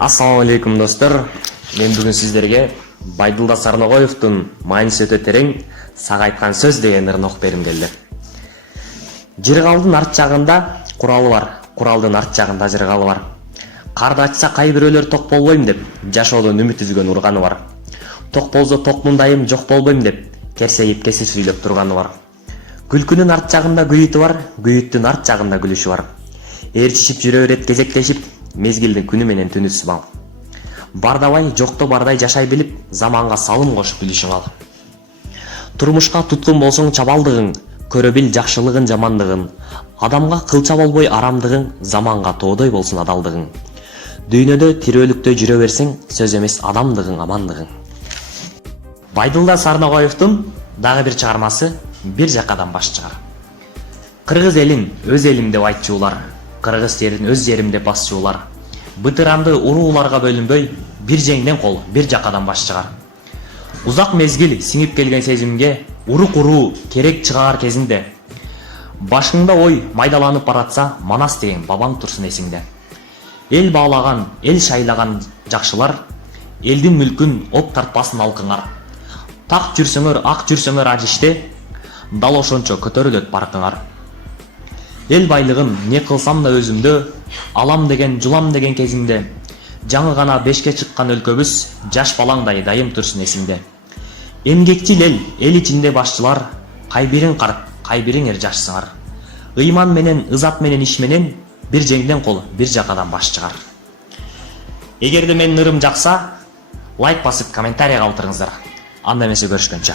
Assalamu alaikum достор. Мен бүгін сіздерге Байдылда Сарнагоевтун майнысы өтө терең Сага айткан сөз деген ырын окуп бергим келди. Жыргалдын арт жагында куралы бар, куралдын арт жагында жыргалы бар. Карды ачса кай бирөөлөр ток болбойм деп жашоодон үмүт үзгөн урганы бар. Ток болсо токмундайым жок болбойм деп керсегип кесип сүйлөп турганы бар. Күлкүнүн арт жагында күйүтү бар, күйүттүн арт жагында күлүшү бар. Ээрчишип жүрө берет кезектешип, мезгилдин күнү менен түнүсү бал. Бардабай жокто бардай жашай билип, заманга салым кошуп билишиң ал. Турмушка туткун болсоң чабалдыгың, көрө бил жакшылыгын жамандыгын. Адамга кылча болбой арамдыгың, заманга тоодой болсун адалдыгың. Дүйнөдө тирөөлүктө жүрө берсең, сөз эмес адамдыгың, амандыгың. Байдылда Сарнагоевтун дагы бир чыгармасы бир жакадан баш чыгар. Кыргыз элин өз элим деп айтчулар, кыргыз жерин өз жерим деп басчулар. Бытыранды урууларга бөлүнбөй, бир жеңден кол бир жакадан баш чыгар. Узак мезгил сиңип келген сезимге урук-уруу керек чыгаар кезинде. Башыңда ой майдаланып баратса, Манас деген бабаң турсун эсиңде. Эл баалаган, эл шайлаган жакшылар, элдин мүлкүн оп тартпасын алкыңар. Так жүрсөңөр, ак жүрсөңөр ар иште, дал ошончо көтөрүлөт баркыңар. Эл байлыгын не кылсам да өзүмдө, алам деген, жулам деген кезинде, жаңы гана бешке чыккан өлкөбүз, жаш балаңдай дайым турсун эсиңде. Эмгекчил эл ичинде башчылар, кай бириң карт, кай бириң жашсыңар. Ыйман менен, ызат менен, иш менен, бир жеңден кол, бир жакадан баш чыгар. Эгерде менин ырым жакса, лайк басып комментарий калтырыңыздар. Анда эмесе көрүшкөнчө.